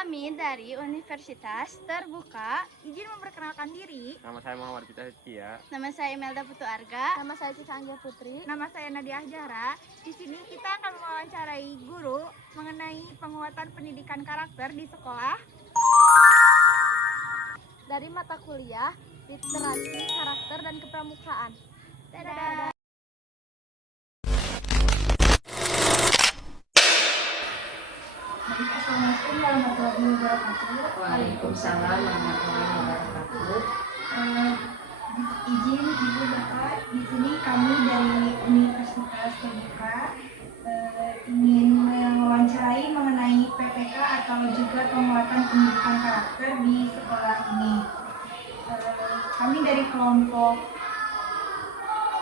Kami dari Universitas Terbuka izin memperkenalkan diri. Nama saya Muhammad Pita Setia. Nama saya Imelda Putu Arga. Nama saya Cisanggia Putri. Nama saya Nadia Jara. Di sini kita akan mewawancarai guru mengenai penguatan pendidikan karakter di sekolah Dari mata kuliah Literasi, Karakter, dan Kepramukaan. Dadah. Assalamualaikum warahmatullahi wabarakatuh. Waalaikumsalam warahmatullahi wabarakatuh. Izin Ibu Bapak, di sini kami dari Universitas Terbuka ingin mewawancarai mengenai PPK atau juga penguatan pendidikan karakter di sekolah ini. Kami dari kelompok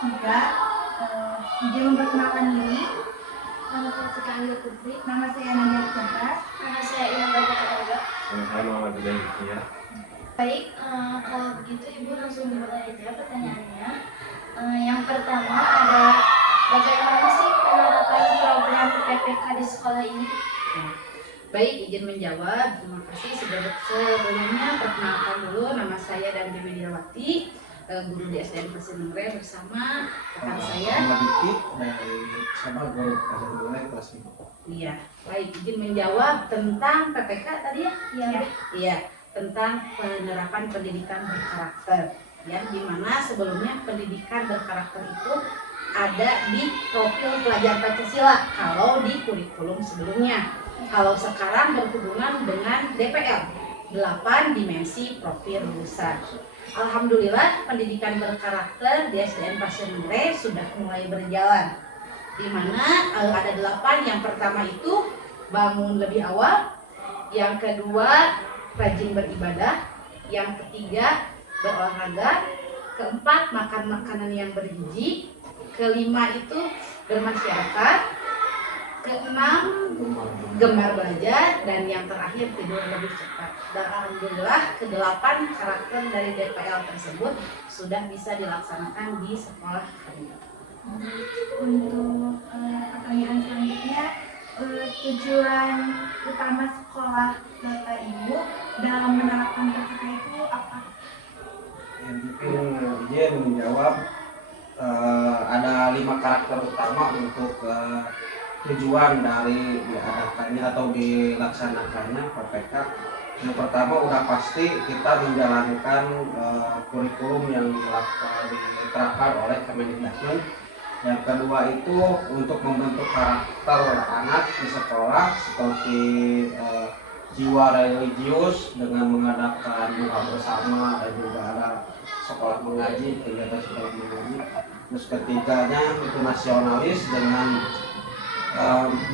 3 izin memperkenalkan diri. Nama saya Cisanggia Putri. Nama saya Nadia Jara. Nama saya Imelda Putu Arga. Nama saya Muhammad Pita Setia. Baik, kalau begitu Ibu langsung mulai aja pertanyaannya. Yang pertama ada bagaimana sih penerapan program PPK di sekolah ini? Baik, izin menjawab. Terima kasih. Sebelumnya perkenalkan dulu, nama saya Danti Widiawati, guru di SDN Pasir Nengre bersama rekan saya. Sama guru pelajaran mulai kelas 5. Iya, baik, izin menjawab tentang PPK tadi ya? Iya. Iya, tentang penerapan pendidikan berkarakter. Ya, di mana sebelumnya pendidikan berkarakter itu ada di profil pelajar Pancasila kalau di kurikulum sebelumnya. Kalau sekarang berhubungan dengan DPL, 8 dimensi profil lulusan. Alhamdulillah pendidikan berkarakter di SDN Pasir Nengre sudah mulai berjalan. Di mana ada 8, yang pertama itu bangun lebih awal, yang kedua rajin beribadah, yang ketiga berolahraga, keempat makan makanan yang bergizi, kelima itu bermasyarakat, keenam gemar belajar, dan yang terakhir tidur lebih cepat. Dan alhamdulillah ke-8 karakter dari DPL tersebut sudah bisa dilaksanakan di sekolah kami. Untuk pertanyaan selanjutnya, tujuan utama sekolah Bapak Ibu dalam menerapkan PPK itu apa? Yang mungkin izin menjawab, ada 5 karakter utama untuk tujuan dari diadakannya atau dilaksanakannya PPK. Yang pertama udah pasti kita menjalankan kurikulum yang diterapkan oleh Kemendikbud. Yang kedua itu untuk membentuk karakter anak di sekolah seperti jiwa religius dengan mengadakan doa bersama, dan juga ada sekolah mengaji, kegiatan sekolah mengaji. Terus ketiganya itu nasionalis dengan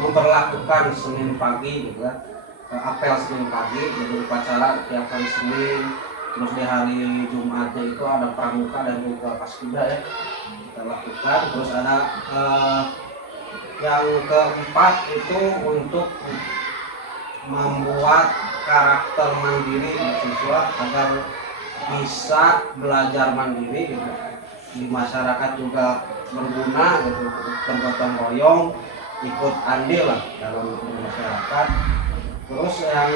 memperlakukan Senin pagi juga, apel Senin pagi, jadi upacara tiap hari Senin. Terus di hari Jumatnya itu ada pramuka dan juga paskibra ya kita lakukan. Terus ada yang keempat itu untuk membuat karakter mandiri siswa agar bisa belajar mandiri gitu. Di masyarakat juga berguna gitu, bergotong royong, ikut andil lah dalam masyarakat. Terus yang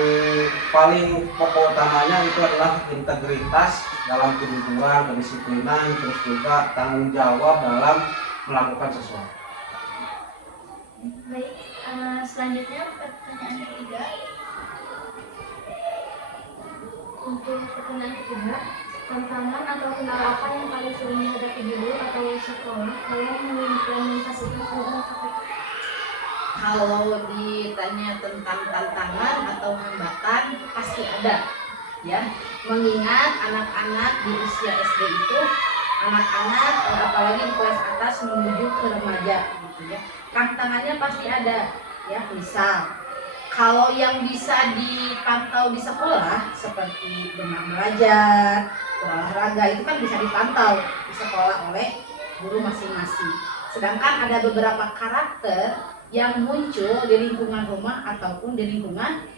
paling pokok utamanya itu adalah integritas dalam kejujuran, kedisiplinan, terus juga tanggung jawab dalam melakukan sesuatu. Baik, selanjutnya pertanyaan ketiga. Untuk pertanyaan ketiga, tantangan atau kendala apa yang paling sering dihadapi guru atau sekolah kalau mengimplementasikan program PPK? Kalau ditanya tentang tantangan atau hambatan pasti ada ya, mengingat anak-anak di usia SD itu anak-anak apalagi di kelas atas menuju ke remaja gitu ya, tantangannya pasti ada ya. Misal kalau yang bisa dipantau di sekolah seperti gemar belajar, olahraga, itu kan bisa dipantau di sekolah oleh guru masing-masing. Sedangkan ada beberapa karakter yang muncul di lingkungan rumah ataupun di lingkungan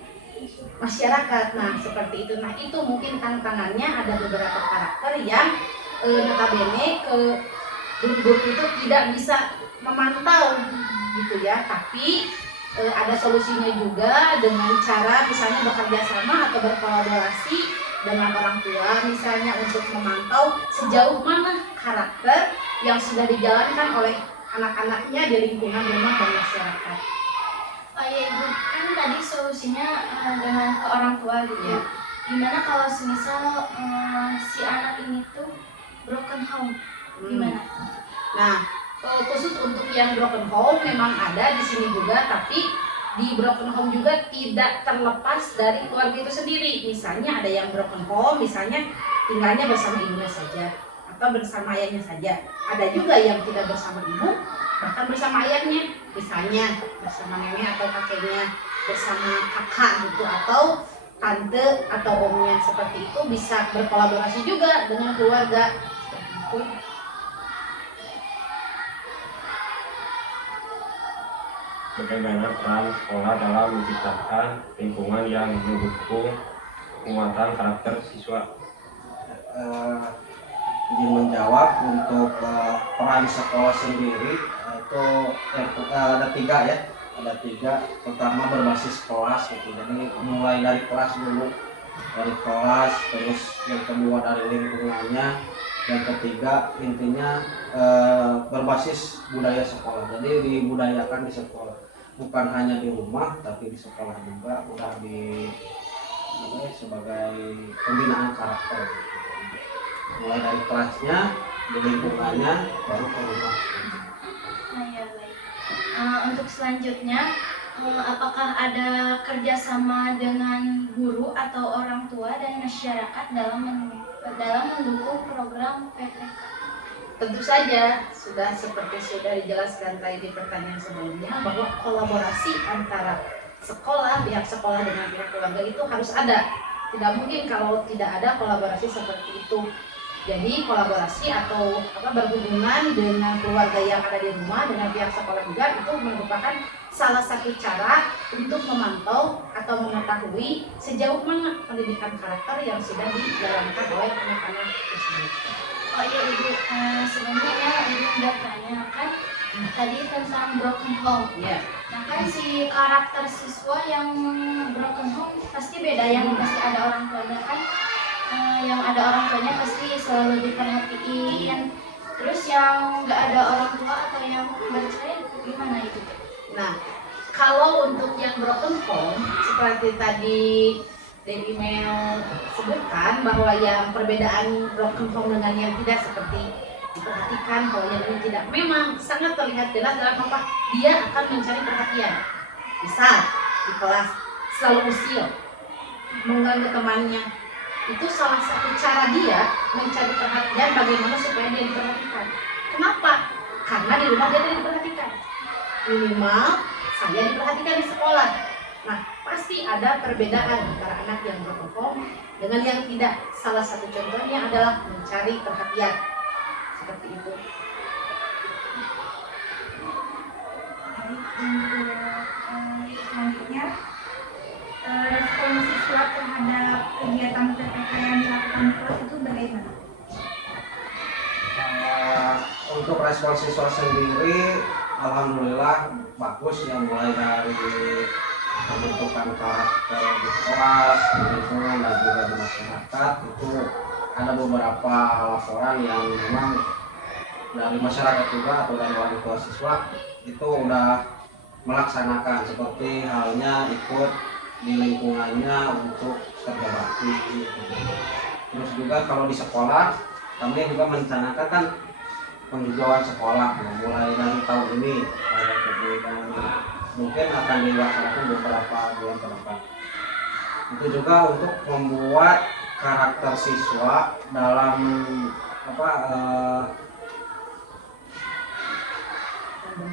masyarakat. Nah, seperti itu. Nah, itu mungkin tantangannya, ada beberapa karakter yang notabene ke guru itu tidak bisa memantau gitu ya. Tapi ada solusinya juga dengan cara misalnya bekerja sama atau berkolaborasi dengan orang tua misalnya untuk memantau sejauh mana karakter yang sudah dijalankan oleh anak-anaknya di lingkungan rumah dan masyarakat. Oh iya Ibu, kan tadi solusinya dengan ke orang tua gitu ya. Gimana kalau semisal si anak ini tuh broken home, gimana? Nah, khusus untuk yang broken home memang ada di sini juga, tapi di broken home juga tidak terlepas dari keluarga itu sendiri. Misalnya ada yang broken home, misalnya tinggalnya bersama ibunya saja atau bersama ayahnya saja. Ada juga yang tidak bersama ibu, bahkan bersama ayahnya, misalnya bersama nenek atau kakeknya, bersama kakak gitu atau tante atau omnya. Seperti itu bisa berkolaborasi juga dengan keluarga. Seperti itu. Bagaimana peran sekolah dalam menciptakan lingkungan yang mendukung penguatan karakter siswa? Ingin menjawab untuk peran sekolah sendiri itu ada tiga ya, ada tiga. Pertama berbasis kelas gitu, jadi mulai dari kelas dulu, dari kelas, terus yang kedua dari lingkungannya, yang ketiga intinya berbasis budaya sekolah. Jadi dibudayakan di sekolah, bukan hanya di rumah tapi di sekolah juga udah sebagai pembinaan karakter gitu. Mulai dari kelasnya, di lingkungannya, baru ke rumah. Nah ya baik. Untuk selanjutnya, apakah ada kerjasama dengan guru atau orang tua dan masyarakat dalam mendukung program PPK? Tentu saja seperti sudah dijelaskan tadi di pertanyaan sebelumnya bahwa kolaborasi antara pihak sekolah dengan pihak keluarga itu harus ada. Tidak mungkin kalau tidak ada kolaborasi seperti itu. Jadi kolaborasi atau berhubungan dengan keluarga yang ada di rumah dengan pihak sekolah juga itu merupakan salah satu cara untuk memantau atau mengetahui sejauh mana pendidikan karakter yang sudah dijalankan oleh anak-anak tersebut. Oh iya Ibu, sebenarnya Ibu sudah tanyakan tadi tentang broken home. Ya. Nah kan si karakter siswa yang broken home pasti beda, yang pasti ada orang tuanya kan, yang ada orang tuanya pasti selalu diperhatiin. Terus yang nggak ada orang tua atau yang bercerai gimana itu? Nah, kalau untuk yang broken home seperti tadi di email sebutkan bahwa yang perbedaan broken home dengan yang tidak seperti diperhatikan, kalau yang ini tidak, memang sangat terlihat jelas dalam apa dia akan mencari perhatian. Misal di kelas selalu usil, mengganggu temannya, itu salah satu cara dia mencari perhatian bagaimana supaya dia diperhatikan. Kenapa? Karena di rumah dia tidak diperhatikan. Minimal saya diperhatikan di sekolah. Nah, pasti ada perbedaan antara anak yang broken home dengan yang tidak. Salah satu contohnya adalah mencari perhatian. Seperti itu. Selanjutnya, respon siswa terhadap kegiatan PPK yang dilakukan di kelas itu bagaimana? Untuk respon siswa sendiri, alhamdulillah bagus ya, mulai dari pembentukan karakter di kelas, di lingkungan dan juga di masyarakat. Itu ada beberapa laporan yang memang dari masyarakat juga atau dari orang tua siswa itu udah melaksanakan, seperti halnya ikut di lingkungannya untuk kerja bakti. Terus juga kalau di sekolah kami juga merencanakan kan penghijauan sekolah, mulai dari tahun ini dan mungkin akan dilaksanakan beberapa bulan ke depan. Itu juga untuk membuat karakter siswa dalam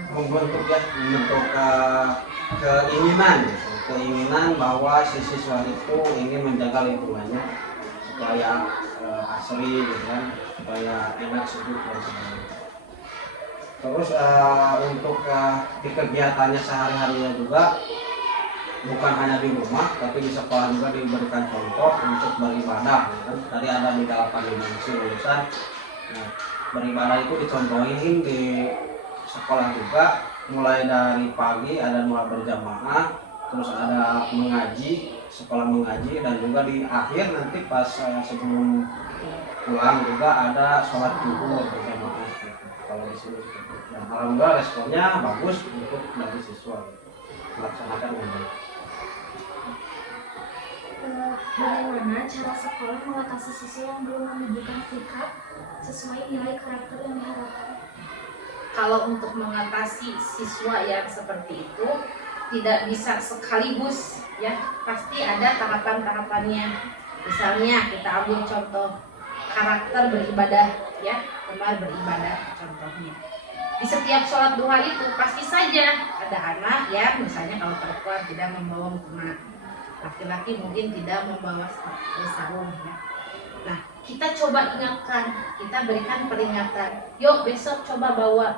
membentuk keinginan bahwa si siswa itu ingin menjaga lingkungannya supaya asri gitu kan, supaya enak sejuk dan sebagainya. Terus untuk di kegiatannya sehari-harinya juga bukan hanya di rumah tapi di sekolah juga diberikan contoh untuk beribadah gitu kan. Tadi ada di 8 dimensi lulusan. Nah, beribadah itu dicontohin di sekolah juga mulai dari pagi ada doa berjamaah, terus ada mengaji, sekolah mengaji, dan juga di akhir nanti pas sebelum pulang juga ada sholat zuhur berjamaah gitu. Kalau di sini seperti itu. Dan alhamdulillah responnya bagus untuk dari siswa melaksanakan dengan baik. Bagaimana cara sekolah mengatasi siswa yang belum menunjukkan sikap sesuai nilai karakter yang diharapkan? Kalau untuk mengatasi siswa yang seperti itu tidak bisa sekaligus ya, pasti ada tahapan-tahapannya. Misalnya kita ambil contoh karakter beribadah ya, gemar beribadah contohnya. Di setiap sholat duha itu pasti saja ada anak yang misalnya kalau perempuan tidak membawa mukena, laki-laki mungkin tidak membawa sarung ya. Nah, kita coba ingatkan, kita berikan peringatan. Yuk besok coba bawa.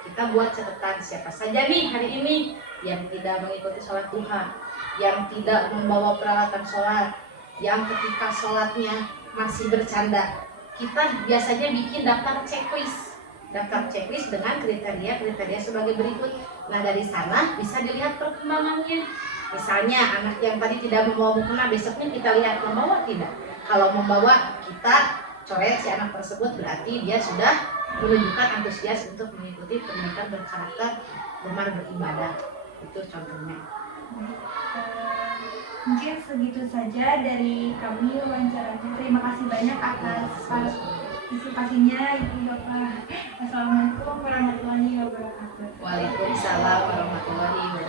Kita buat catatan siapa saja nih hari ini yang tidak mengikuti sholat duha, yang tidak membawa peralatan sholat, yang ketika sholatnya masih bercanda. Kita biasanya bikin daftar checklist dengan kriteria sebagai berikut. Nah, dari sana bisa dilihat perkembangannya. Misalnya anak yang tadi tidak membawa mukena, besoknya kita lihat membawa tidak. Kalau membawa, kita coret si anak tersebut, berarti dia sudah menunjukkan antusias untuk mengikuti pendidikan berkarakter gemar beribadah. Itu contohnya. Mungkin segitu saja dari kami wawancaranya. Terima kasih banyak atas partisipasinya Ibu Bapak. Assalamualaikum warahmatullahi wabarakatuh. Waalaikumsalam warahmatullahi wabarakatuh.